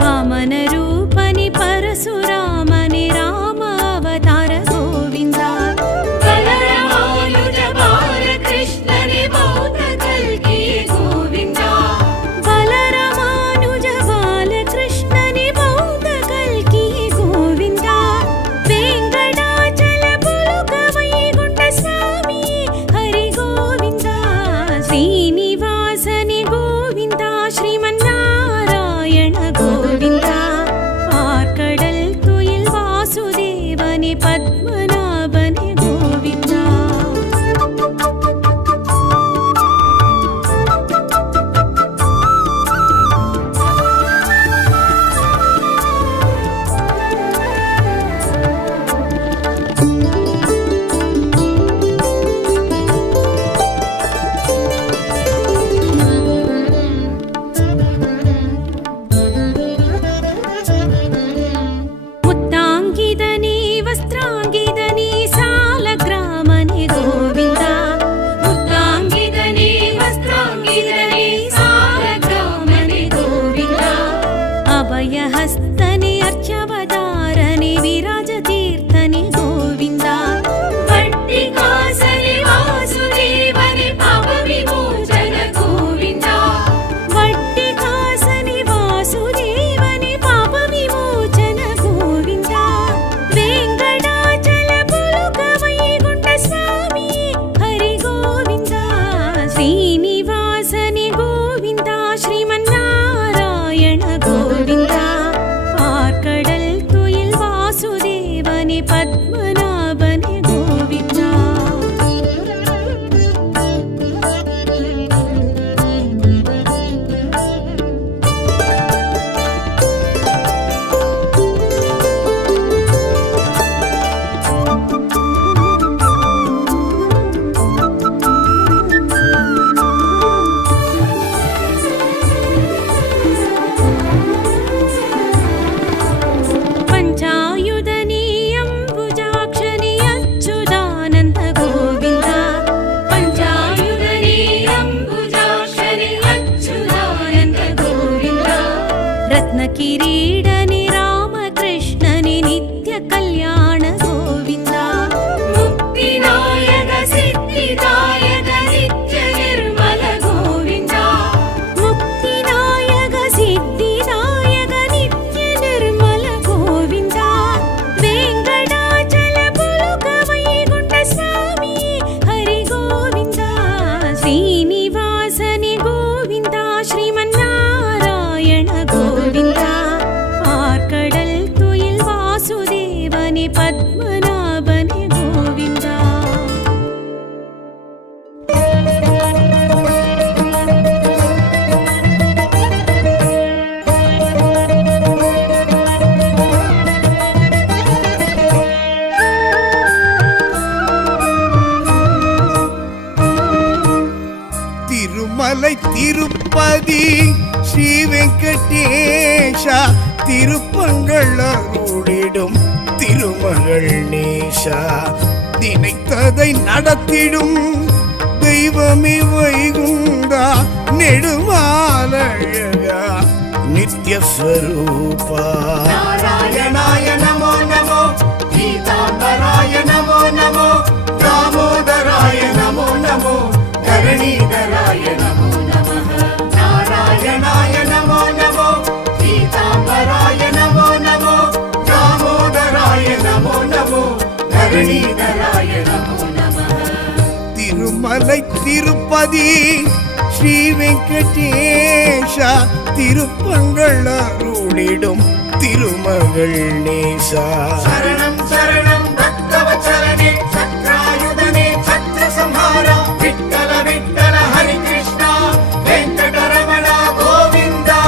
वामनरूपनि परशुरामनि रामावतार गोविन्दा। பத்மநாபனே கோவிந்தா. अभयहस्तनि अर्चवदारनि विराजतीर्थनि गोविन्दा. वट्टिकासनि वासुदेवनि पापविमोचन गोविन्दा. वट्टिकासनि वासुदेवनि पापविमोचन गोविन्दा. वेङ्कटाचलपुलुकवैकुण्ठ स्वामी हरि गोविन्दा. श्रीनिवासनि गोविन्दा. श्रीमन्नारायण गोविन्दा. आर्कडल तुयिल वासुदेवनि पद्मनाभनि गोविन्दा. पञ्चायुधनि अम्बुजाक्षनि अच्युतानन्द गोविन्दा. पञ्चायुधनि अम्बुजाक्षनि अच्युतानन्द गोविन्दा. रत्नकिरीडनि रामकृष्णनि नित्य कल्याण गोविन्दा. मुक्तिदायक सिद्धिदायक नित्य निर्मल गोविन्दा. मुक्तिदायक सिद्धिदायक नित्य निर्मल गोविन्दा. वेङ्कटाचलपुलुकवैकुण्ठ स्वामी हरि गोविन्दा. श्रीनिवासनि गोविन्दा. श्रीमन्नारायण गोविन्दा. आर्कडल तुयिल वासुदेवनि पद्मनाभनि गोविन्दा. திருமலை திருப்பதி ஸ்ரீ வெங்கடேஷா. திருப்பங்கள் அருளிடும் திருமகள் நேஷா. நினைத்ததை நடத்திடும் தெய்வமே வைகுண்டா. நெடுமாலழகா நித்ய ஸ்வரூபா. नारायणाय नमो नमो गीतांबराय नमो नमो दामोदराय नमो नमो धरणीधराय नमो नमः. नारायणाय नमो नमो गीतांबराय नमो नमो दामोदराय नमो नमो धरणीधराय नमो नमः. திருமலை திருப்பதி ஸ்ரீ வெங்கடேஷா. திருப்பங்கள் அருளிடும் திருமகள் நேசா. शरणं शरणं भक्तवत्सलने चक्रायुधने छत्रसंहारा. विठ्ठल विठ्ठल हरि कृष्णा वेङ्कटरमण गोविन्दा.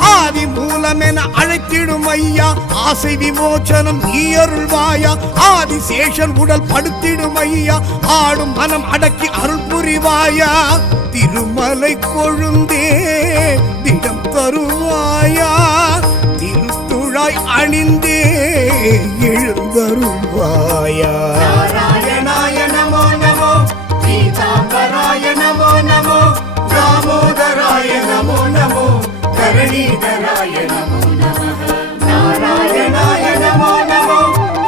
ஆதி மூலமென அழைத்திடும் ஐயா. ஆசை விமோச்சனம் நீ அருள்வாயா. ஆதிசேஷன் உடல் படுத்திடும் ஐயா. ஆடும் மனம் அடக்கி அருள் புரிவாயா. திருமலை கொழுந்தே திடம் தருவாயா. திருத்துழாய் அணிந்தே எழுந்தருள்வாயா. नारायणाय नमो नमो गीतांबराय नमो नमो दामोदराय नमो नमो धरणीधराय नमो नमः. नारायणाय नमो नमो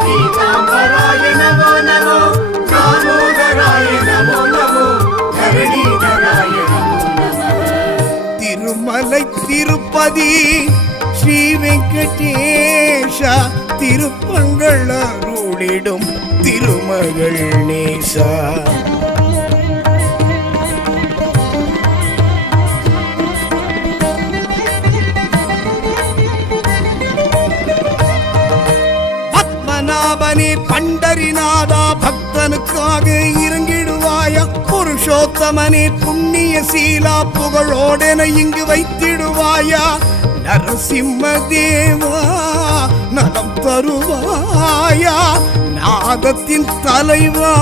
गीतांबराय नमो नमो दामोदराय नमो नमो धरणीधराय नमो नमः. திருமலை திருப்பதி திருப்பதி ஸ்ரீ வெங்கடேஷ திருப்பங்கள் அருளிடும் திருமகள் நேசா பத்மநாபனே பண்டரிநாதா பக்தனுக்காக இறங்கிடுவாயா புருஷோத்தமனே புண்ணிய சீலா புகழோடென இங்கு வைத்திடுவாயா நரசிம்ம தேவா நலம் தருவாயா நாதத்தின் தலைவா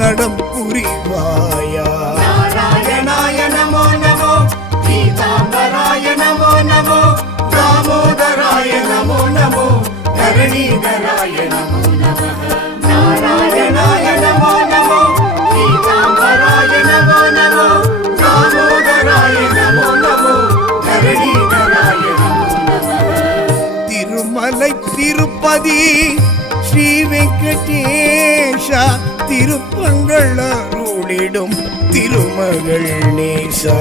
நடம் புரிவாயா நாராயணாய நமோ நமோ பீதாம்பராய நமோ நமோ தாமோதராய நமோ நமோ தரணீதராய நமோ நமः நாராயணாய நமோ நமோ பீதாம்பராய நமோ நமோ தாமோதராய நமோ நமோ தரணீதராய நமோ நமः திருமலை திருப்பதி ஸ்ரீ வெங்கடேஷ திருப்பங்கள் அருளிடும் திருமகள் நேசா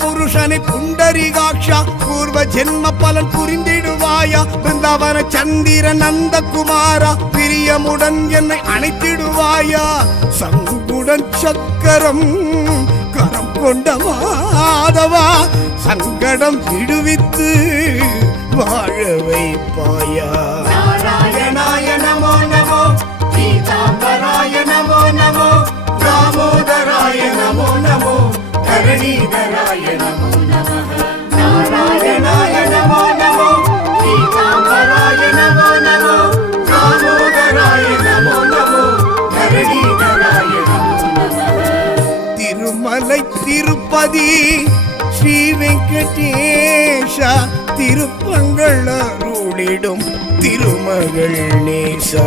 புருஷனை புண்டரிகாட்சா பூர்வ ஜென்ம பலன் புரிந்திடுவாயா பிருந்தாவன சந்திர நந்தகுமாரா பிரியமுடன் என்னை அணைத்திடுவாயா சங்குடன் சக்கரம் கரம் கொண்ட மாதவா சங்கடம் விடுவித்து வாழ வைப்பாயா நாராயணாய நமோ நமோ பீதாம்பராய நமோ நமோ தாமோதராய நமோ நமோ தரணீதராய நமோ நமः நாராயணாய நமோ நமோ பீதாம்பராய நமோ நமோ தாமோதராய நமோ நமோ தரணீதராய நமோ நமः திருமலை திருப்பதி ஸ்ரீ வெங்கடேஷ திருப்பங்கள் அருளிடும் திருமகள் நேசா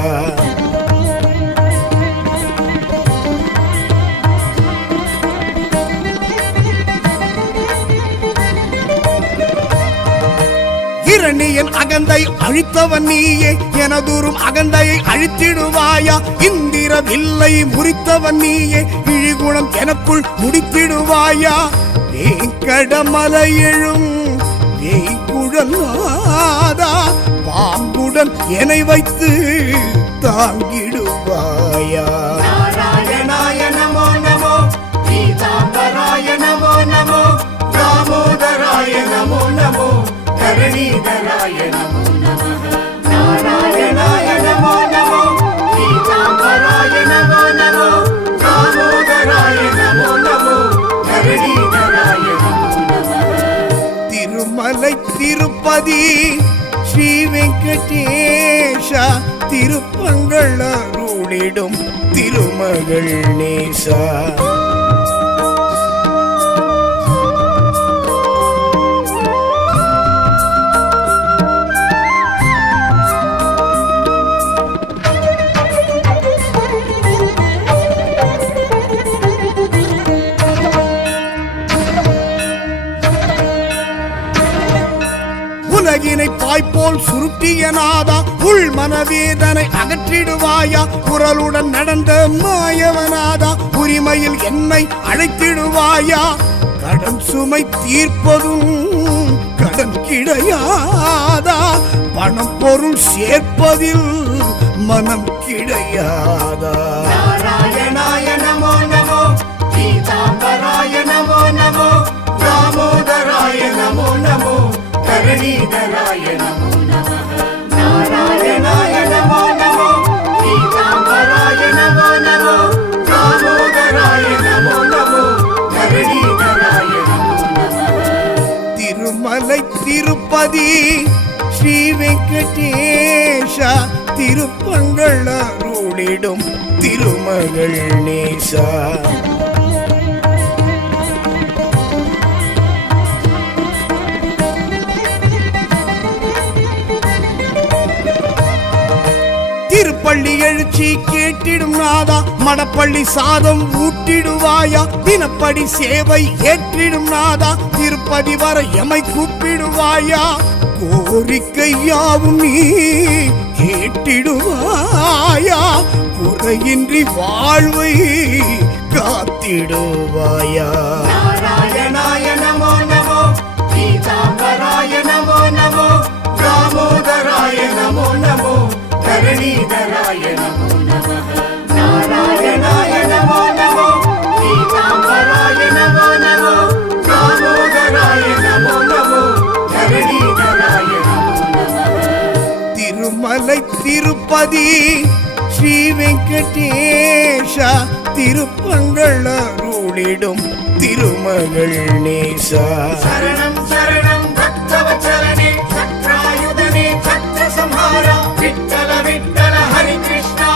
இரணியன் அகந்தை அழித்தவன் நீயே எனதூரும் அகந்தையை அழித்திடுவாயா இந்திர வில்லை முறித்தவன் நீயே இழிகுணம் எனக்குள் முடித்திடுவாயா வேங்கடமலை எழும் வேய்குழலாதா பாம்புடன் என்னை வைத்து தாங்கிடுவாயா நாராயணாய நமோ நமோ பீதாம்பராய நமோ நமோ தாமோதராய நமோ நமோ தரணீதராய நமோ நமः நாராயணாய நமோ நமோ பீதாம்பராய நமோ நமோ தாமோதராய நமோ நமோ தரணீதராய நமோ நமः திருமலை திருப்பதி ஸ்ரீ வெங்கடேஷ திருப்பங்கள் அருளிடும் திருமகள் நேசா உலகினை பாய்போல் சுருட்டிய நாதா உள் மனவேதனை அகற்றிடுவாயா குரலுடன் நடந்த மாயவனாதா உரிமையில் என்னை அழைத்திடுவாயா கடன் சுமை தீர்ப்பதும் கடன் கிடையாதா பணம் பொருள் சேர்ப்பதில் மனம் கிடையாதா நாராயணாய நமோ நமோ பீதாம்பராய நமோ நமோ தாமோதராய நமோ நமோ தரணீதராய நமோ நமः நாராயணாய நமோ நமோ பீதாம்பராய நமோ நமோ தாமோதராய நமோ நமோ தரணீதராய நமோ நமः திருமலை திருப்பதி ஸ்ரீ வெங்கடேஷ திருப்பங்கள் அருளிடும் திருமகள் நேசா பள்ளி எழுச்சி கேட்டிடும் நாதா, மடப்பள்ளி சாதம் ஊட்டிடுவாயா, தினப்படி சேவை ஏற்றிடும் நாதா, திருப்பதி வர எமை கூப்பிடுவாயா, கோரிக்கை யாவும் நீ கேட்டிடுவாயா, குறையின்றி வாழ்வை காத்திடுவாயா. நாராயணாய நமோ நமோ, பீதாம்பராய நமோ நமோ, தாமோதராய நமோ நமோ, தரணீதராய நமோ நமः. நாராயணாய நமோ நமோ, பீதாம்பராய நமோ நமோ, தாமோதராய நமோ நமோ, தரணீதராய நமோ நமः. திருமலை திருப்பதி ஸ்ரீ வெங்கடேஷா, திருப்பங்கள் அருளிடும் திருமகள் நேசா. சரணம் சரணம் பக்தவத்சலனே, சக்ராயுதனே, சக்ர சம்ஹாரா, விட்டல விட்டல ஹரி கிருஷ்ணா,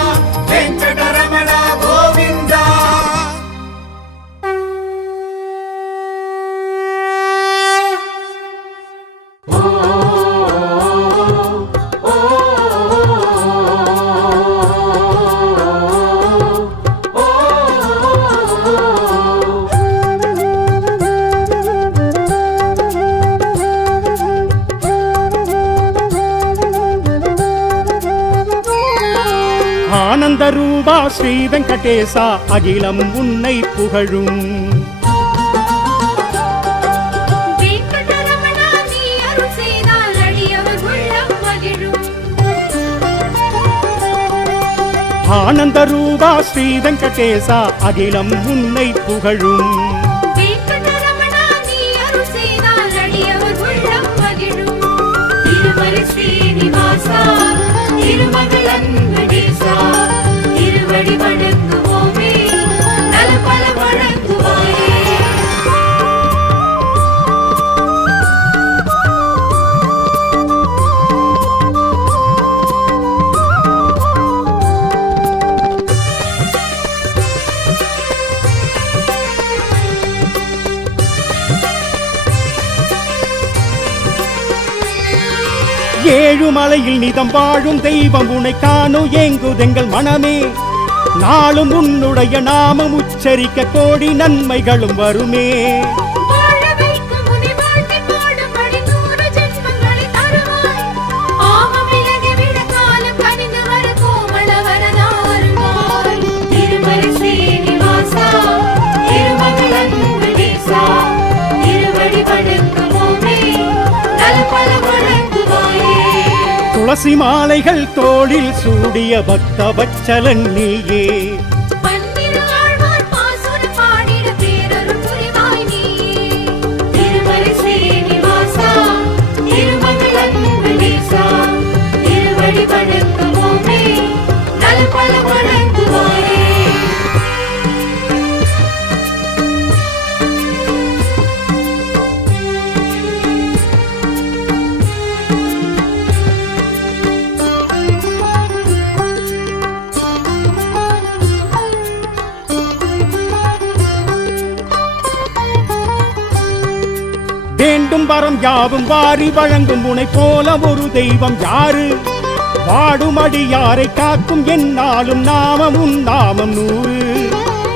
வெங்கடரமண கோவிந்தா. ஆனந்த ரூபா ஸ்ரீ வெங்கடேசா, அகிலம் உன்னை புகழும். வெங்கடரமணா, நீ அருள் செய்தால் அடியவர் உள்ளம் மகிழும். ஆனந்த ரூபா ஸ்ரீ வெங்கடேசா, அகிலம் உன்னை புகழும். வெங்கடரமணா, நீ அருள் செய்தால் அடியவர் உள்ளம் மகிழும். திருமலை ஸ்ரீனிவாசா, திருமகள் அன்புநேசா, திருவடி வணங்குவோமே, நலபல வழங்குவாயே. ஏழுமலையில் நிதம் வாழும் தெய்வம் உனை காணும் ஏங்குதெங்கள் மனமே, நாளும் உன்னுடைய நாமம் உச்சரிக்க கோடி நன்மைகளும் வருமே. வாழ வைக்கும் உன்னை வாழ்த்தி பாடும்படி 100 ஜென்மங்களை தருவாய். பாவம் விலகிவிட காலம் கனிந்து வர கோமள வரதா வருவாய். திருமலை ஸ்ரீனிவாசா, திருமகள் அன்புநேசா, திருவடி வணங்குவோமே, நலபல வழங்குவாயே. துளசி மாலைகள் தோளில் சூடிய பக்த வச்சலன் நீயே, பன்னிரு ஆழ்வார் பாசுரம் பாடிட பேரருள் புரிவாய் நீயே. திருமலை ஸ்ரீனிவாசா, திருமகள் அன்புநேசா, திருவடி வணங்குவோமே, நலபல வழங்குவாயே. வேண்டும் வரம் யாவும் வாரி வழங்கும் உனை போல ஒரு தெய்வம் யாரு, வாடுமடியாரை காக்கும் என்னாலும் நாமம் உன் நாமம் 100.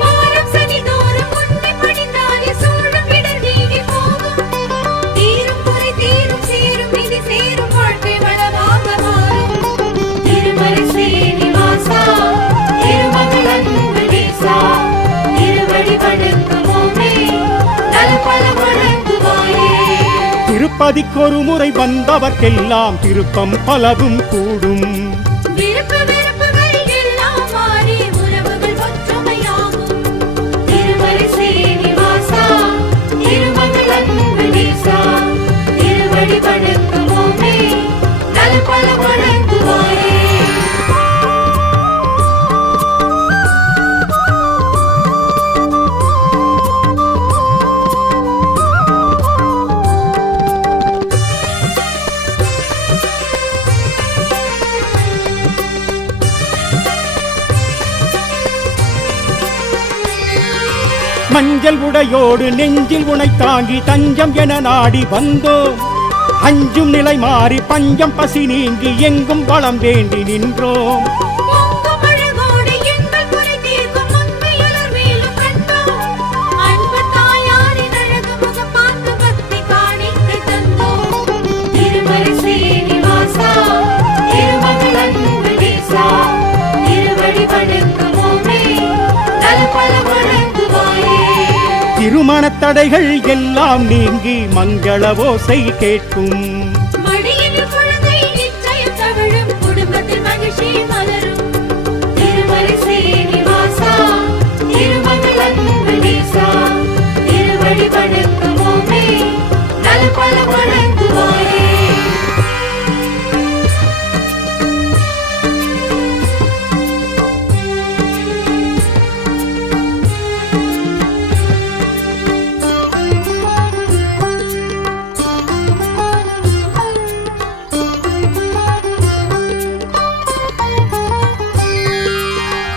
வாரம் சனிதோறும் உன்னை பணிந்தாலே சூழும் இடர் நீங்கி போகும். தீரும் குறை தீரும் சேரும் விதி சேரும் வாழ்க்கை வளமாக மாறும். திருமலை ஸ்ரீனிவாசா, திருமகள் அன்புநேசா, திருவடி வணங்குவோமே, நலபல வழங்குவாயே. திருப்பதிக்கொரு முறை வந்தவர்க்கெல்லாம் திருப்பம் பலவும் கூடும். விருப்பு வெறுப்புகள் எல்லாம் மாறி உறவுகள் ஒற்றுமையாகும். திருமலை ஸ்ரீனிவாசா, திருமகள் அன்புநேசா, திருவடி வணங்குவோமே, நலபல வழங்குவாயே. மஞ்சள் உடையோடு நெஞ்சில் உனை தாங்கி தஞ்சம் என நாடி வந்தோம். அஞ்சும் நிலை மாறி பஞ்சம் பசி நீங்கி எங்கும் வளம் வேண்டி நின்றோம். திருமணத்தடைகள் எல்லாம் நீங்கி மங்கள ஓசை கேட்கும். மடியில் குழந்தை நிச்சயம் தவழும், குடும்பத்தில் மகிழ்ச்சி மலரும். திருமலை சீனிவாசா, திருமகள் அன்புநேசா, திருவடி வணங்குவோமே, நல்பல வணங்குவோமே.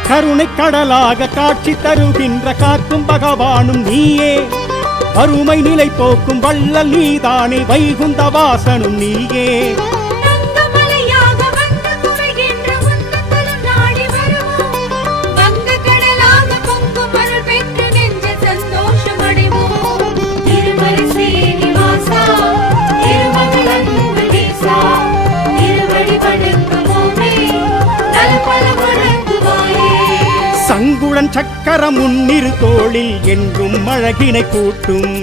கருணை கடலாக காட்சி தருகின்ற காக்கும் பகவானும் நீயே, வறுமை நிலை போக்கும் வள்ளல் நீதானே, வைகுந்த வாசனும் நீயே. தங்கமலையாக வந்து குறைகின்ற உன்னதலம் நாடி வருவோம், வங்கக்கடலாக பொங்கும் அருள் பெற்று நெஞ்சில் சந்தோஷம் அடைவோம். திருமலை சீனிவாசா, திருமகள் அன்புநேசா, திருவடி வணங்குவோமே, நல்பல வணங்குவோமே. சங்குடன் சக்கரம் முன்னிரு தோளில் என்றும் அழகினை கூட்டும்.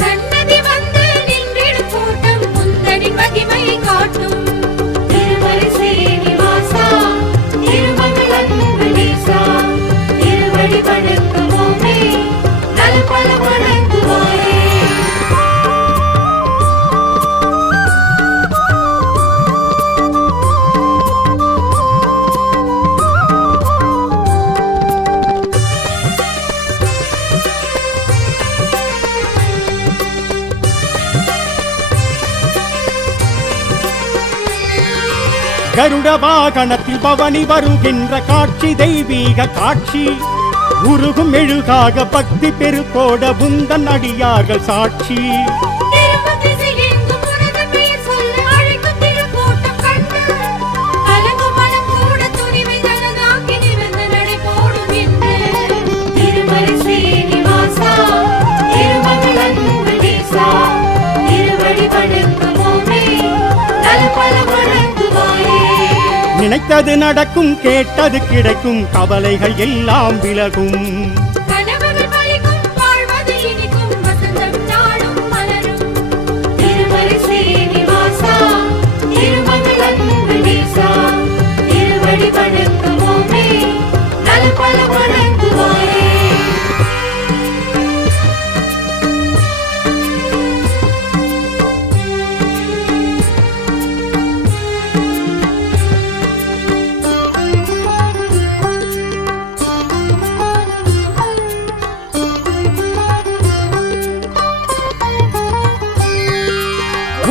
சன்னதி வந்து நின்றிடும் கூட்டம் முந்தனின் மகிமையை காட்டும். திருமலை சீனிவாசா, திருமகள் அன்புநேசா, திருவடி வணங்குவோமே, நல்பல வணங்குவோமே. கருட வாகனத்தில் பவனி வருகின்ற காட்சி தெய்வீக காட்சி, உருகும் மெழுகாக பக்தி பெருக்கோட புந்தன் அடியார்கள் சாட்சி. திரும்பும் திசையெங்கும் உனது பெயர் சொல்ல அழைக்கும் திருக்கூட்டம் கண்டு, கலங்கும் மனம் கூட துணிவை தனதாக்கி நிமிர்ந்து நடை போடும் என்று. திருமலை சீனிவாசா, திருமகள் அன்புநேசா, திருவடி வணங்குவோமே, நல்பல வணங்குவோமே. நினைத்தது நடக்கும், கேட்டது கிடைக்கும், கவலைகள் எல்லாம் விலகும். கனவுகள் பலிக்கும், வாழ்வது இனிக்கும், வசந்தம் நாளும் மலரும். திருமலை சீனிவாசா, திருமகள் அன்புநேசா, திருவடி வணங்குவோமே, நல்பல வணங்குவோமே.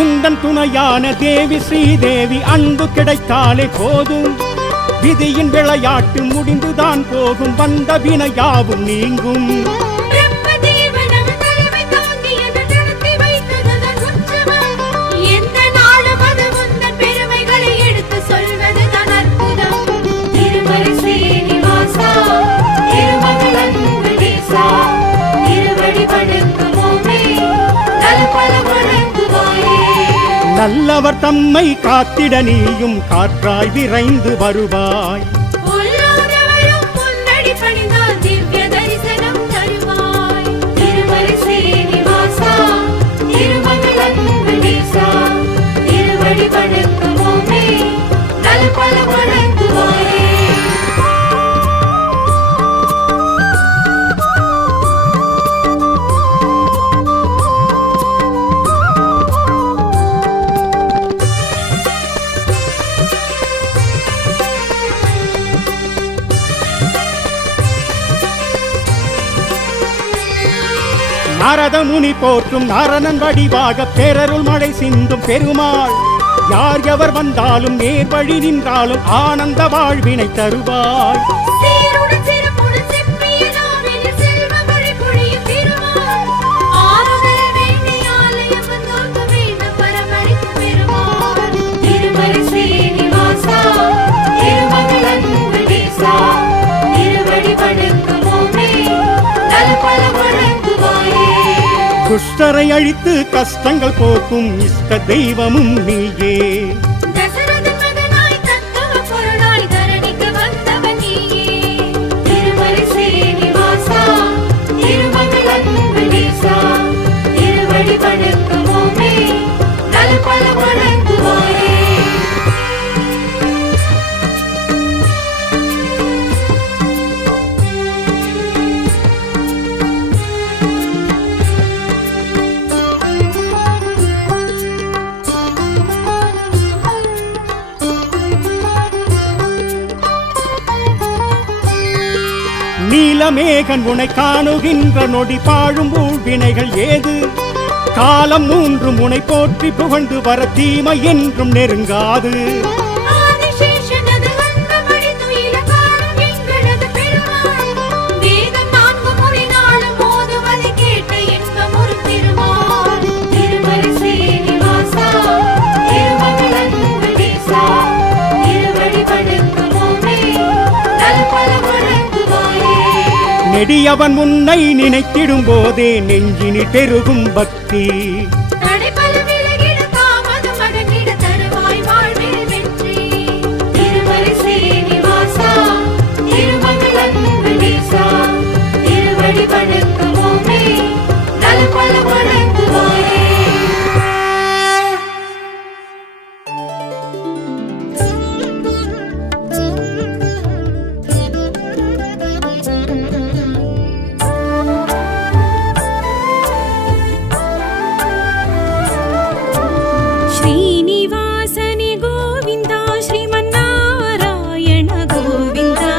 உந்தன் துணையான தேவி ஸ்ரீதேவி அன்பு கிடைத்தாலே போதும், விதியின் விளையாட்டு முடிந்துதான் போகும், வந்த வினையாவும் நீங்கும். பிரம்மதேவன் தலைமை தாங்கியது நடத்தி வைத்ததுதான் உற்சவம். எந்த நாளும் அது உந்தன் பெருமைகளை எடுத்து சொல்வதுதான் அற்புதம். திருமலை சீனிவாசா, திருமகள் அன்புநேசா, திருவடி வணங்குவோமே, நல்பல வணங்குவோமே. நல்லவர் தம்மை காத்திட நீயும் காற்றாய் விரைந்து வருவாய். உள்ளோதவரும் முன்னடி பணிந்தால் திவ்ய தரிசனம் தருவாய். திருமலை சீனிவாசா, திருமகள் அன்புநேசா, திருவடி வணங்குவோமே, நல்பல வணங்குவோமே. நாரத முனி போற்றும் நாரணன் வடிவாக பேரருள் மழை சிந்தும் பெருமாள், யார் எவர் வந்தாலும் நேர் வழி நின்றாலும் ஆனந்த வாழ்வினை தருவாய். சீருடன் சிறப்புடன் செவ்விய நாவினில் செல்வ மழை பொழியும் திருமால், ஆறுதல் வேண்டிய ஆலயம் வந்தோர்க்கு வேண்டும் பரமரிக்கும் பெருமாள். திருமலை சீனிவாசா, திருமகள் அன்புநேசா, திருவடி வணங்குவோமே, நல்பல வணங்குவோமே. துஷ்டரை அழித்து கஷ்டங்கள் போக்கும் இஷ்ட தெய்வமும் நீயே. தசரத மகனாய் தத்துவ பொருளாய் தரணிக்கு வந்தவன் நீயே. திருமலை சீனிவாசா, திருமகள் அன்புநேசா, நீலமேகன் உனை காணுகின்ற நொடி பாழும் ஊழ்வினைகள் ஏது காலம் 3 முனை போற்றி புகழ்ந்து வர தீமை என்றும் நெருங்காது ஆதிசேஷனது வந்தபடி துயில காணும் எங்களது பெருமாள். வேதம் 4 முறை நாளும் ஓதுவதை கேட்ட இன்பம் ஒரு திருமால். திருமலை ஸ்ரீனிவாசா, திருமகளன் வெங்கடேசா, திருவடி வணங்குவோமே, நல்பல வழங்குவாயே. நெடியவன் உன்னை நினைத்திடும் போதே நெஞ்சினில் பெருகும் பக்தி தடைபல விலகிட தாமதம் அகற்றிட தருவாய் வாழ்வில் வெற்றி. திருமலை ஸ்ரீனிவாசா, திருமகளன் வெங்கடேசா, திருவடி வணங்குவோமே, நல்பல வழங்குவாயே. श्रीनिवासने गोविन्दा श्रीमन्नारायण गोविन्दा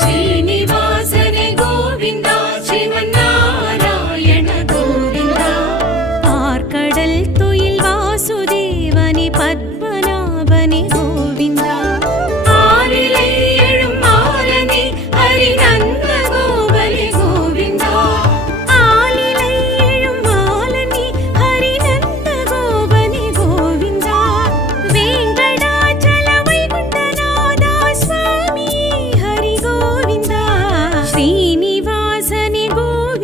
श्रीनिवासने गोविन्दा श्रीमन्नारायण गोविन्दा. आर्कडल् तुयिल् वासुदेवने पद्मनाभने गोविन्दा ஆரிலை எழும் மாலனே ஹரிநந்த கோபலே கோவிந்தா. आलिलै एळुम् मालने हरिनन्द गोपने गोविन्दा वेङ्कटाचल वैकुण्ठनाथा स्वामी हरि गोविन्दा श्रीनिवासने गोविन्दा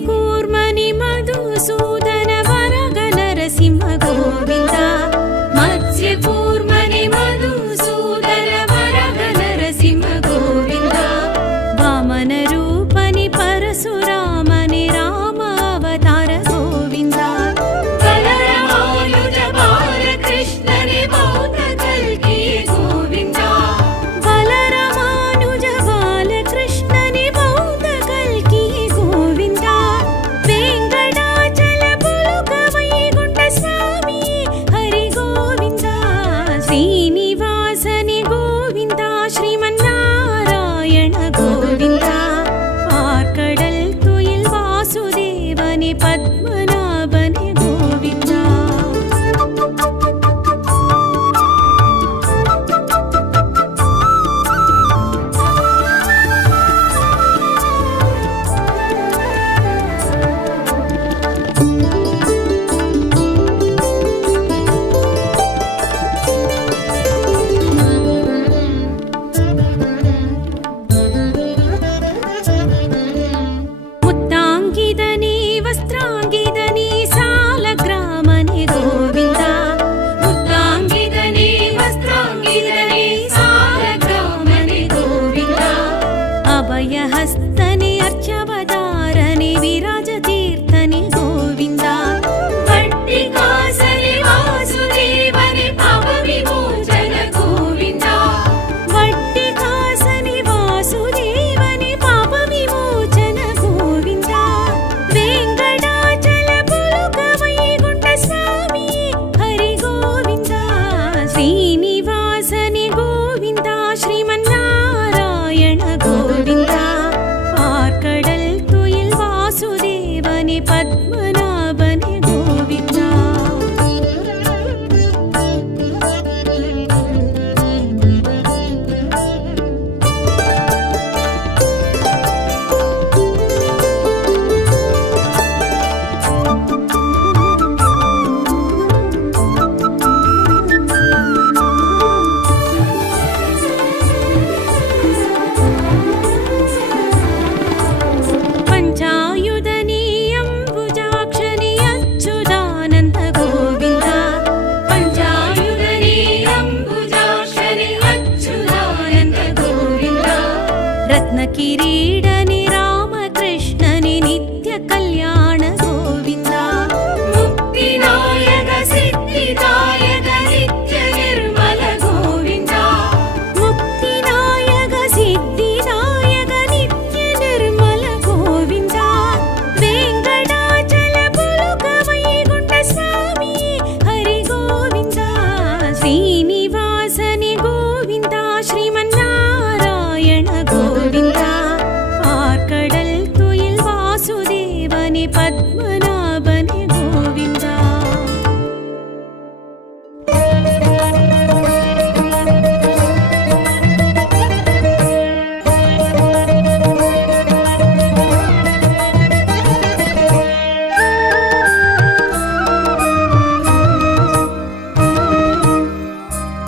கூர்மணி மதுசூதன வரக நரசிம்ம கோவிந்தா மத்ய கூர்மணி மதுசூதன வரக நரசிம்ம கோவிந்தா வாமன ரூபணி பரசுராமணி ராம அவதார கோவிந்தா பலராமானுஜ பாலகிருஷ்ணனே பௌத்த கல்கி கோவிந்தா பலராமானுஜ பாலகிருஷ்ணனே பௌத்த கல்கி கோவிந்தா வெங்கடாச்சல புலுக வைகுண்ட சுவாமி ஹரி கோவிந்தா ஸ்ரீனிவாசனே கோவிந்தா ஸ்ரீமன்னாராயண கோவிந்தா பார்க்கடல் துயில் வாசுதேவனே பத்மநாபனே கோவிந்தா முத்தாங்கிதனே வஸ்திராங்கிதனே சாலக்கிராமனே கோவிந்தா முத்தாங்கிதனே வஸ்திராங்கிதனே சாலக்கிராமனே கோவிந்தா அபயஹஸ்தனே அர்ச்சவதாரனே விராஜதீர்த்தனே கோவிந்தா வட்டிகாசனே வாசுதேவனே பாவவிமோசன கோவிந்தா வட்டிகாசனே வாசுதேவனே பாவவிமோசன கோவிந்தா வெங்கடாச்சல புலுக வைகுண்ட சுவாமி ஹரி கோவிந்தா ஸ்ரீனிவாசனே கோவிந்தா ஸ்ரீமன்னாராயண கோவிந்தா பார்க்கடல் துயில் வாசுதேவனே பத்மநாபனே கோவிந்தா பஞ்சாயுதனே அம்புஜாக்ஷனே அச்சுதானந்த கோவிந்தா பஞ்சாயுதனே அம்புஜாக்ஷனே அச்சுதானந்த கோவிந்தா ரத்னகிரீடனே ராமகிருஷ்ணனே நித்ய கல்யாண கோவிந்தா முக்திநாயக சித்திதாயக நித்ய நிர்மல கோவிந்தா முக்திநாயக சித்திதாயக நித்ய நிர்மல கோவிந்தா வெங்கடாச்சல புலுக வைகுண்ட சுவாமி ஹரி கோவிந்தா ஸ்ரீனிவாசனே கோவிந்தா ஸ்ரீமன்னாராயண கோவிந்தா பார்க்கடல் துயில் வாசுதேவனே பத்மநாபனே கோவிந்தா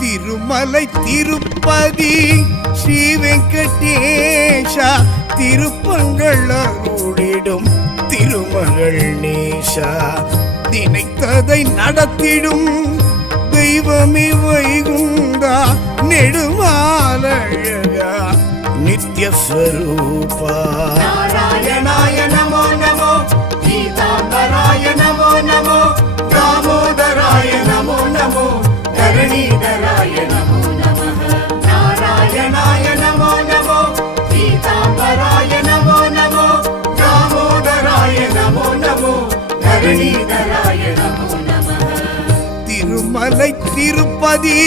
திருமலை திருப்பதி ஸ்ரீ வெங்கடேஷா திருப்பங்கள் அருளிடும் திருமகள் நேசா நினைத்ததை நடத்திடும் தெய்வமே வைகுந்தா நெடுமாலழகா நித்யஸ்வரூபா नारायणाय नमो नमो गीताम्बराय नमो नमो दामोदराय नमो नमो धरणीधराय नमो नमः नारायणाय नमो नमो गीताम्बराय नमो नमो दामोदराय नमो नमो धरणीधराय नमो नमः திருமலை திருப்பதி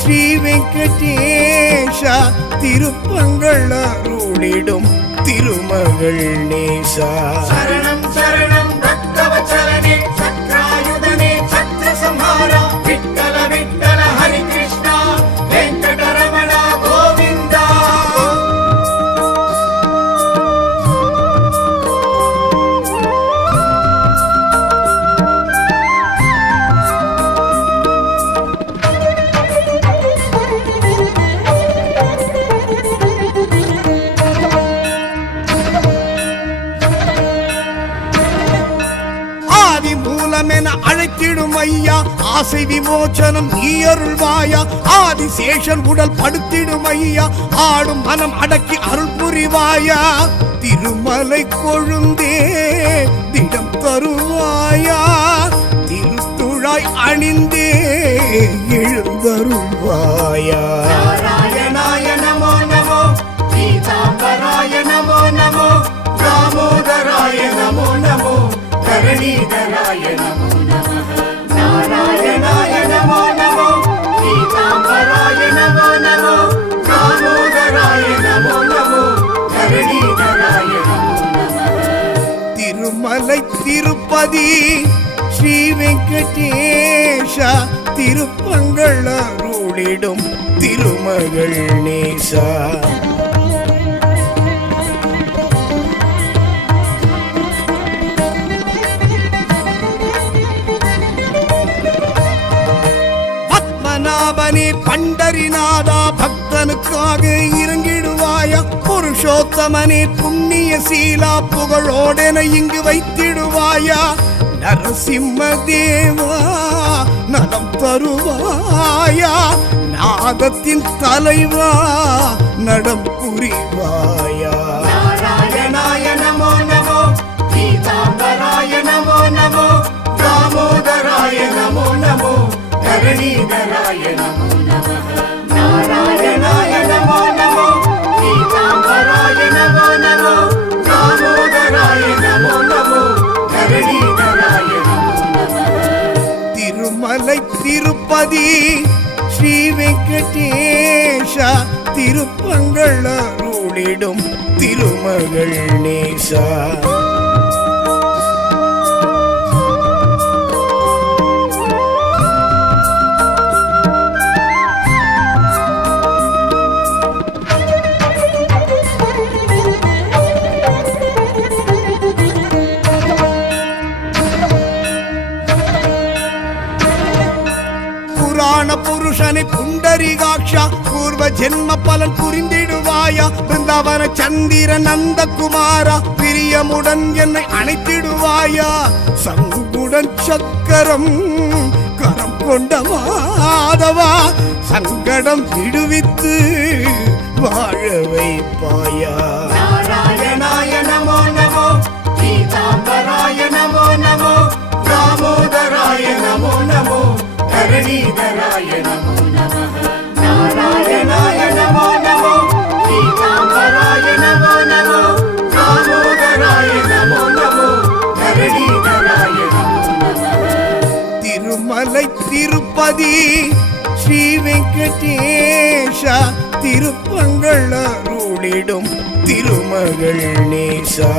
ஸ்ரீ வெங்கடேஷா திருப்பங்கள் அருளிடும் திருமகள் நேசா शरणं शरणं भक्तवत्सलने चक्रायुधने छत्रसंहारा विठ्ठल विठ्ठल हरि कृष्णा वेङ्कटरमण गोविन्दा அளித்திடும் ஐயா ஆசை விமோச்சனம் நீ அருள்வாயா ஆதிசேஷன் உடல் படுத்திடும் ஐயா ஆடும் மனம் அடக்கி அருள் புரிவாயா திருமலை கொழுந்தே திடம் தருவாயா திருத்துழாய் அணிந்தே எழுந்தருள்வாயா நாராயணாய நமோ நமோ பீதாம்பராய நமோ நமோ தாமோதராய நமோ நமோ தரணீதராய நமோ நமः நாராயணாய நமோ நமோ பீதாம்பராய நமோ நமோ தாமோதராய நமோ நமோ தரணீதராய நமோ நமः திருமலை திருப்பதி ஸ்ரீ வெங்கடேஷா திருப்பங்கள் அருளிடும் திருமகள் நேசா பத்மநாபனே பண்டரிநாதா பக்தனுக்காக இறங்கிடுவாயா புருஷோத்தமனே புண்ணிய சீலா புகழோடென இங்கு வைத்திடுவாயா நரசிம்ம தேவா நலம் தருவாயா நாதத்தின் தலைவா நடம் புரிவாயா நாராயணாய நமோ நமோ பீதாம்பராய நமோ நமோ தாமோதராய நமோ நமோ தரணீதராய நமோ நமः நாராயணாய நமோ நமோ பீதாம்பராய நமோ நமோ தாமோதராய நமோ நமோ தரணீதராய நமோ நமः திருமலை திருப்பதி ஸ்ரீ வெங்கடேஷா திருப்பங்கள் அருளிடும் திருமகள் நேசா புருஷனை புண்டரிகாட்சா பூர்வ ஜென்ம பலன் புரிந்திடுவாயா பிருந்தாவன சந்திர நந்தகுமாரா பிரியமுடன் என்னை அணைத்திடுவாயா சங்குடன் சக்கரம் கரம் கொண்ட மாதவா சங்கடம் விடுவித்து வாழ வைப்பாயா நாராயணாய நமோ நமோ பீதாம்பராய நமோ நமோ தாமோதராய நமோ நமோ தரணீதராய நமோ நமः நாராயணாய நமோ நமோ பீதாம்பராய நமோ நமோ தாமோதராய நமோ நமோ தரணீதராய நமோ நமः திருமலை திருப்பதி ஸ்ரீ வெங்கடேஷா திருப்பங்கள் அருளிடும் திருமகள் நேசா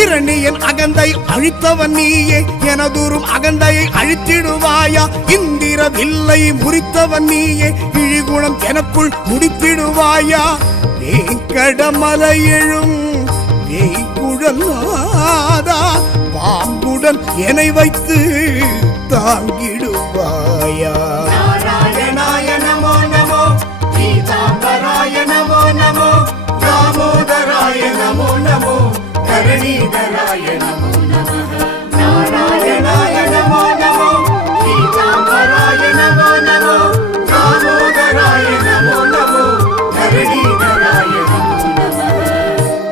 இரணியன் அகந்தை அழித்தவன் நீயே எனதூரும் அகந்தையை அழித்திடுவாயா இந்திர வில்லை முறித்தவன் நீயே இழிகுணம் எனக்குள் முடித்திடுவாயா வேங்கடமலை எழும் வேய்குழலாதா பாம்புடன் என்னை வைத்து தாங்கிடுவாயா நாராயணாய நமோ நமோ பீதாம்பராய நமோ நமோ தாமோதராய நமோ நமோ தரணீதராய நமோ நமः நாராயணாய நமோ நமோ பீதாம்பராய நமோ நமோ தாமோதராய நமோ நமோ தரணீதராய நமோ நமः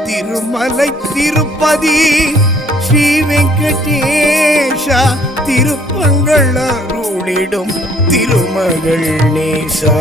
திருமலை திருப்பதி ஸ்ரீ வெங்கடேஷா திருப்பங்கள் அருளிடும் திருமகள் நேசா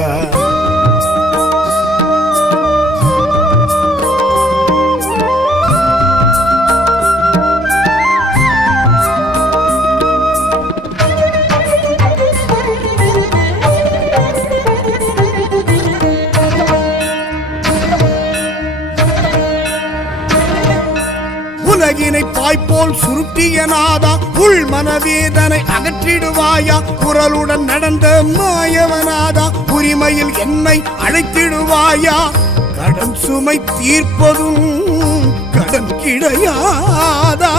உலகினை பாய்போல் சுருட்டிய நாதா உள் மனவேதனை அகற்றிடுவாயா குரலுடன் நடந்த மாயவனாதா உரிமையில் என்னை அழைத்திடுவாயா கடன் சுமை தீர்ப்பதும் கடன் கிடையாதா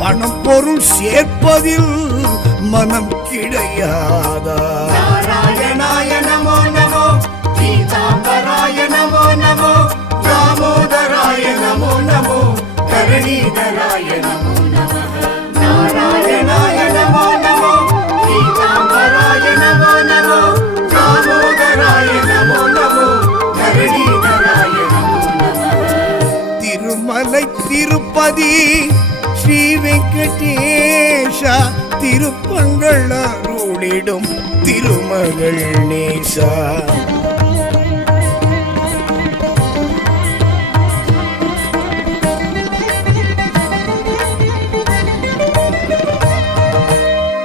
பணம் பொருள் சேர்ப்பதில் மனம் கிடையாதா நாராயணாய நமோ நமோ பீதா धरणीधराय नमो नमः नारायणाय नमो नमो पीताम्बराय नमो नमो दामोदराय नमो नमो धरणीधराय नमो नमः திருமலை திருப்பதி ஸ்ரீ வெங்கடேஷ திருப்பங்கள் அருளிடும் திருமகள் நேசா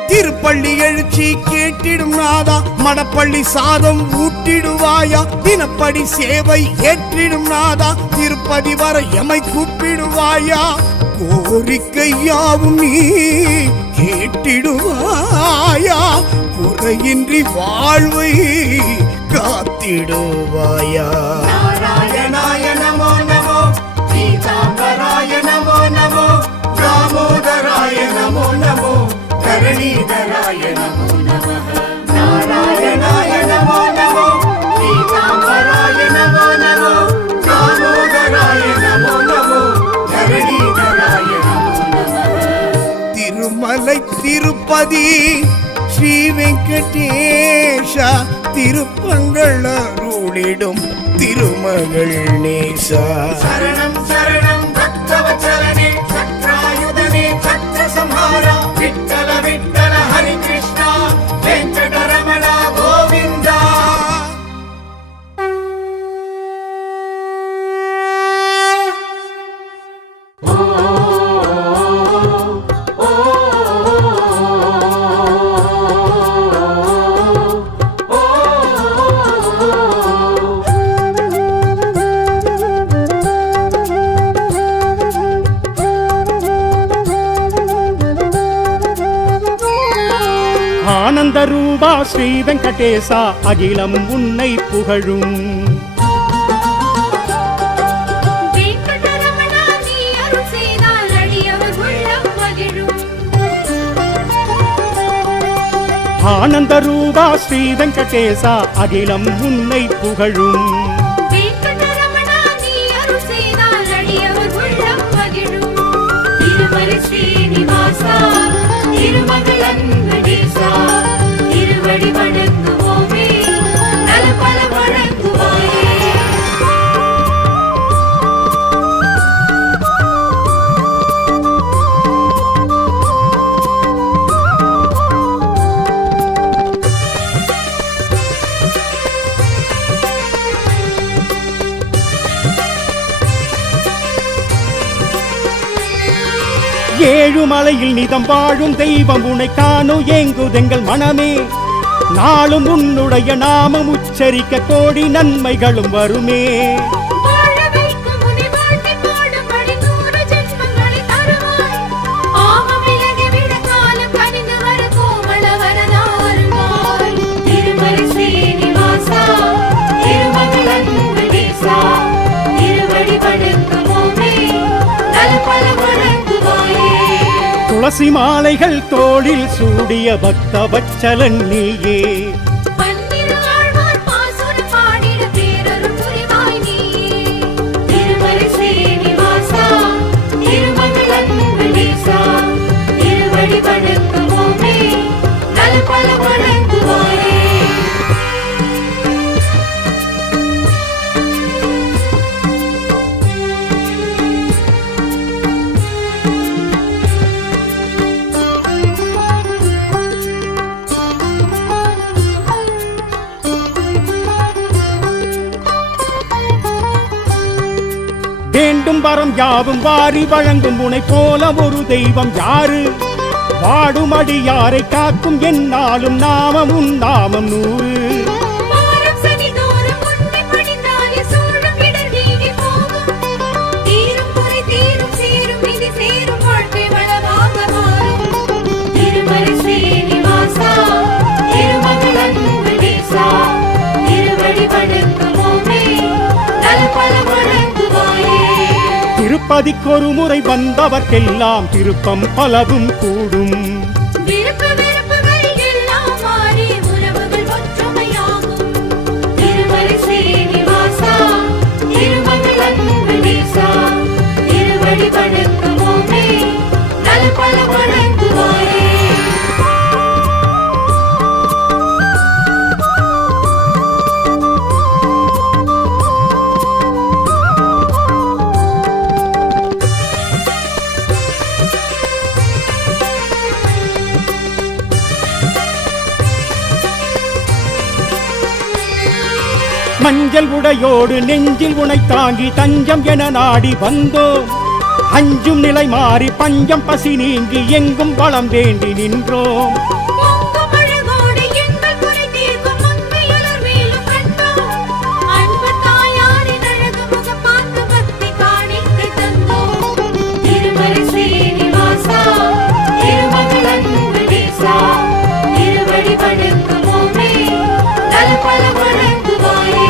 திருப்பள்ளி எழுச்சி கேட்டிடும் நாதா மடப்பள்ளி சாதம் ஊட்டிடுவாயா தினப்படி சேவை ஏற்றிடும் நாதா திருப்பதி வர எமை கூப்பிடுவாயா கோரிக்கையாவும் நீ கேட்டிடுவாயா குறையின்றி வாழ்வை காத்திடுவாயா नारायणाय नमो नमो पीताम्बराय नमो नमो दामोदराय नमो नमो धरणीधराय नमो नमः नारायणाय नमो नमो पीताम्बराय नमो नमो दामोदराय नमो नमो धरणीधराय नमो नमः திருமலை திருப்பதி ஸ்ரீ வெங்கடேஷ திருப்பங்கள் அருளிடும் திருமகள் நேசா शरणं शरणं भक्तवत्सलने चक्रायुधने चक्रसंहारा विठ्ठल विठ्ठल हरि कृष्णा वेङ्कटरमण गोविन्दा ஆனந்த ரூபா ஸ்ரீ வெங்கடேசா அகிலம் உன்னை புகழும் வெங்கடரமணா நீ அருள் செய்தால் அடியவர் உள்ளம் மகிழும் ஆனந்த ரூபா ஸ்ரீ வெங்கடேசா அகிலம் உன்னை புகழும் வெங்கடரமணா நீ அருள் செய்தால் அடியவர் உள்ளம் மகிழும் திருமலை ஸ்ரீனிவாசா திருமகள் வெங்கடேசா திருவடி வணங்குவோமே நலபல வழங்குவாயே ஏழுமலையில் நிதம் வாழும் தெய்வம் உன்னை காணோ ஏங்குதெங்கள் மனமே நாளும் உன்னுடைய நாமம் உச்சரிக்க கோடி நன்மைகளும் வருமே வாழ வைக்கும் உன்னை வாழ்த்தி பாடும்படி 100 ஜென்மங்களை தருவாய் ஆகம் விலகிவிட காலம் கனிந்து வர கோமள வரதா வருவாய் திருமலை ஸ்ரீனிவாசா திருமகள் வெங்கடேசா திருவடி வணங்குவோமே நலபல வழங்குவாயே துளசி மாலைகள் தோளில் சூடிய பக்த வச்சலன் நீயே பன்னிரு ஆழ்வார் பாசுரம் பாடிட பேரருள் புரிவாய் நீயே திருமலை ஸ்ரீனிவாசா திருமகள் வெங்கடேசா திருவடி வணங்குவோமே நலபல வழங்குவாயே வேண்டும் வரம் யாவும் வாரி வழங்கும் உனை போல ஒரு தெய்வம் யாரு வாடுமடியாரை காக்கும் என்னாலும் நாமம் உன் நாமம் 100 வாரம் சனிதோறும் உன்னை பணிந்தாலே சூழும் இடர் நீங்கி போகும் தீரும் குறை தீரும் சீரும் விதி சேரும் வாழ்க்கை வளமாக மாறும் திருமலை ஸ்ரீனிவாசா திருமகள் வெங்கடேசா திருவடி வணங்குவோமே நலபல வழங்குவாயே திருப்பதிக்கொரு முறை வந்தவர்க்கெல்லாம் திருப்பம் பலவும் கூடும் விருப்பு வெறுப்புகள் எல்லாம் மாறி உறவுகள் ஒற்றுமையாகும் திருமலை ஸ்ரீனிவாசா திருமகள் வெங்கடேசா திருவடி வணங்குவோமே மஞ்சள் உடையோடு நெஞ்சில் உனை தாங்கி தஞ்சம் என நாடி வந்தோம். அஞ்சும் நிலை மாறி பஞ்சம் பசி நீங்கி எங்கும் வளம் வேண்டி நின்றோம். பொங்கும் அழகோடு எங்கள் குறை தீர்க்கும் உண்மையுணர் மேலும் கண்டோம். அன்பு தாயாரின் அழகு முகம் பார்த்து பக்தி காணிக்கை தந்தோம். திருமலை ஸ்ரீனிவாசா, திருமகள் அன்புநேசா, திருவடி வணங்குவோமே, நல்பல வழங்குவாயே.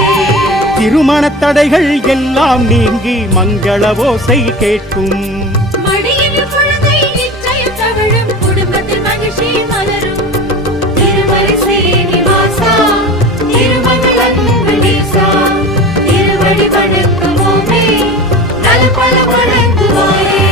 திருமணத் தடைகள் எல்லாம் நீங்கி மங்கள ஓசை கேட்கும். மடியில் குழந்தை நிச்சயம் தவழும், குடும்பத்தில் மகிழ்ச்சி மலரும். திருமலை ஸ்ரீனிவாசா, திருமகள் அன்புநேசா, திருவடி வணங்குவோமே, நல்பல வழங்குவாயே.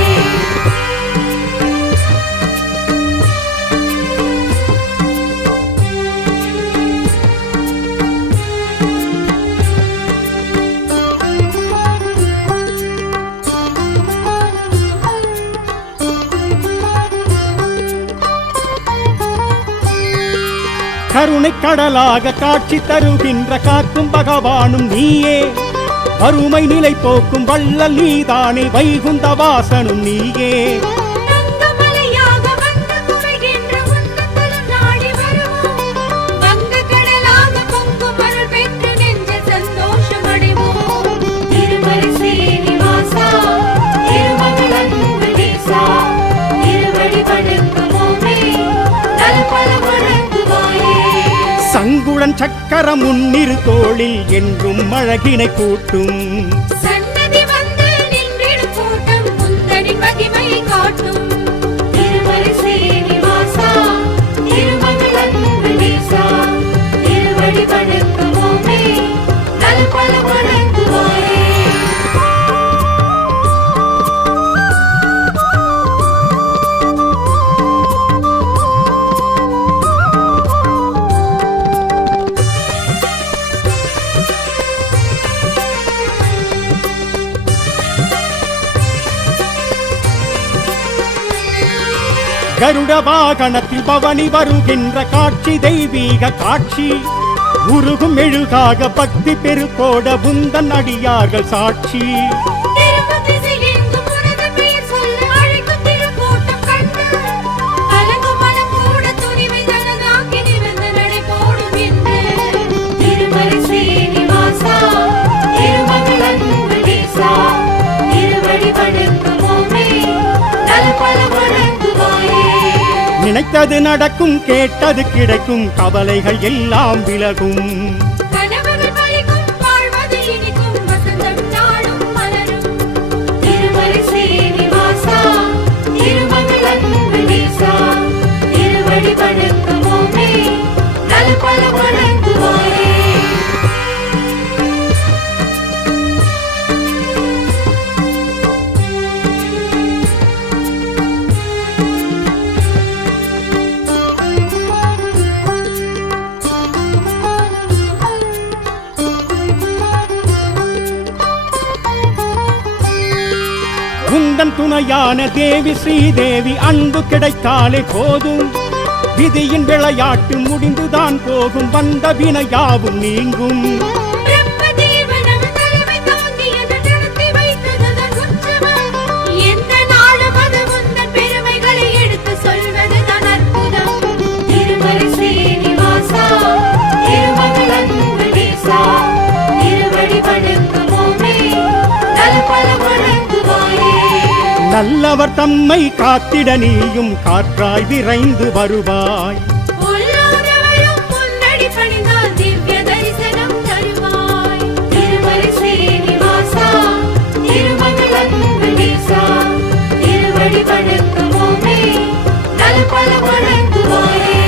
கருணை கடலாக காட்சி தருகின்ற காக்கும் பகவானும் நீயே. வறுமை நிலை போக்கும் வள்ளல் நீதானே, வைகுந்த வாசனும் நீயே. தங்கமலையாக வந்து குறைகின்ற உன்னதலம் நாடி வருவோம். வங்கக் கடலாக பொங்கும் அருள் பெற்று நெஞ்சில் சந்தோஷம் அடைவோம். திருமலை ஸ்ரீனிவாசா, திருமகள் அன்புநேசா, திருவடி வணங்குவோமே, நல்பல வழங்குவாயே. சங்குடன் சக்கரம் முன்னிரு தோளில் என்றும் அழகினை கூட்டும். சன்னதி வந்து நின்றிடும் கூட்டம் முந்தனின் மகிமையை காட்டும். திருமலை ஸ்ரீனிவாசா, திருமகள் அன்புநேசா, திருவடி வணங்குவோமே, நல்பல வழங்குவாயே. கருட வாகனத்தில் பவனி வருகின்ற காட்சி தெய்வீக காட்சி. உருகும் மெழுகாக பக்தி பெருக்கோட புந்தன் அடியார்கள் சாட்சி. திரும்பும் திசையெங்கும் உனது பெயர் சொல்ல அழைக்கும் திருக்கூட்டம் கண்டு. கலங்கும் மனம் கூட துணிவை தனதாக்கி நிமிர்ந்து நடை போடும் என்று. திருமலை ஸ்ரீனிவாசா, திருமகள் அன்புநேசா, திருவடி வணங்குவோமே, நல்பல வழங்குவாயே. நினைத்தது நடக்கும், கேட்டது கிடைக்கும், கவலைகள் எல்லாம் விலகும். கனவுகள் பலிக்கும், வாழ்வது இனிக்கும், வசந்தம் நாளும் மலரும். திருமலை ஸ்ரீனிவாசா, திருமகள் அன்புநேசா, திருவடி வணங்குவோமே, நல்பல வழங்குவாயே. உந்தன் துணையான தேவி ஸ்ரீதேவி அன்பு கிடைத்தாலே போதும். விதியின் விளையாட்டு முடிந்துதான் போகும், வந்த வினையாவும் நீங்கும். பிரம்மதேவனம் தலைமை தாங்கியது, நடத்தி வைத்ததுதான் உற்சவம். எந்த நாளும் அது உந்தன் பெருமைகளை எடுத்து சொல்வதுதான் அற்புதம். திருமலை ஸ்ரீனிவாசா, திருமகள் அன்புநேசா, திருவடி வணங்குவோமே, நல்பல வழங்குவாயே. நல்லவர் தம்மை காத்திட நீயும் காற்றாய் விரைந்து வருவாய். உள்ளோரவரும் முன்னடி பணிந்தால் திவ்ய தரிசனம் தருவாய். திருமலை ஸ்ரீனிவாசா, திருமகள் அன்புநேசா, திருவடி வணங்குவோமே, நல்பல வழங்குவாயே.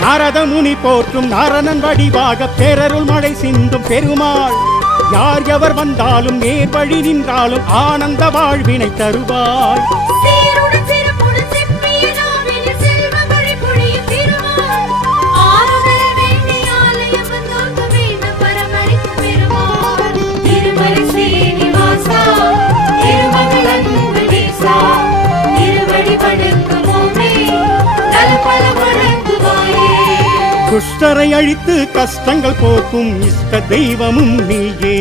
நாரத முனி போற்றும் நாரணன் வடிவாக பேரருள் மழை சிந்தும் பெருமாள். யார் எவர் வந்தாலும் நேர் வழி நின்றாலும் ஆனந்த வாழ்வினை தருவாய். சீருடன் சிறப்புடன் செவ்விய நாவினில் செல்வ மழை பொழியும் துஷ்டரை அழித்து கஷ்டங்கள் போக்கும் இஷ்ட தெய்வமும் நீயே.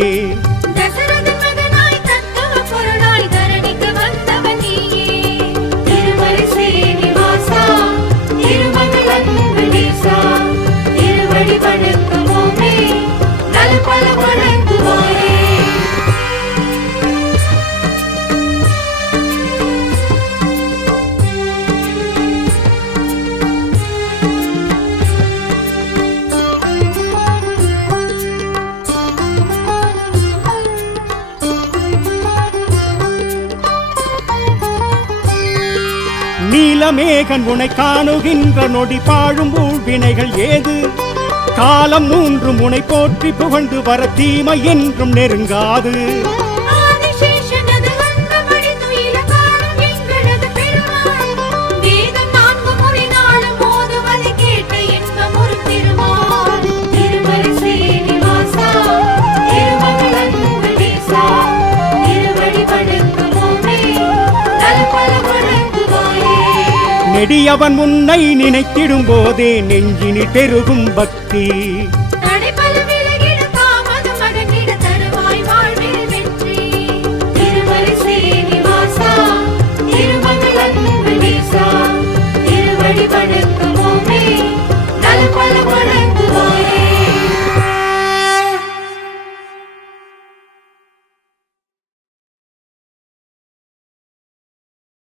தசரதன் மகனாய் தத்துவ பொருளாய் தரணிக்கு வந்தவன் நீயே. திருமலை ஸ்ரீனிவாசா, திருமகள் அன்பு நேசா, திருவடி வணங்குவோமே, நல்பல வழங்குவாயே. நீலமேகன் உனை காணுகின்ற நொடி பாழும் ஊழ்வினைகள் ஏது? காலம் மூன்றும் உனை போற்றி புகழ்ந்து வர தீமை என்றும் நெருங்காது. ஆதிசேஷனது வந்தபடி துயில காணும் எங்களது பெருமாள். வேதம் 4 முறை நாளும் ஓதுவதை கேட்ட இன்பம் ஒரு திருமால். திருமலை ஸ்ரீனிவாசா, திருமகள் அன்பு நேசா, திருவடி வணங்குவோமே, நல்பல வழங்குவாயே. நெடியவன் உன்னை நினைத்திடும் போதே நெஞ்சினில் பெருகும் பக்தி.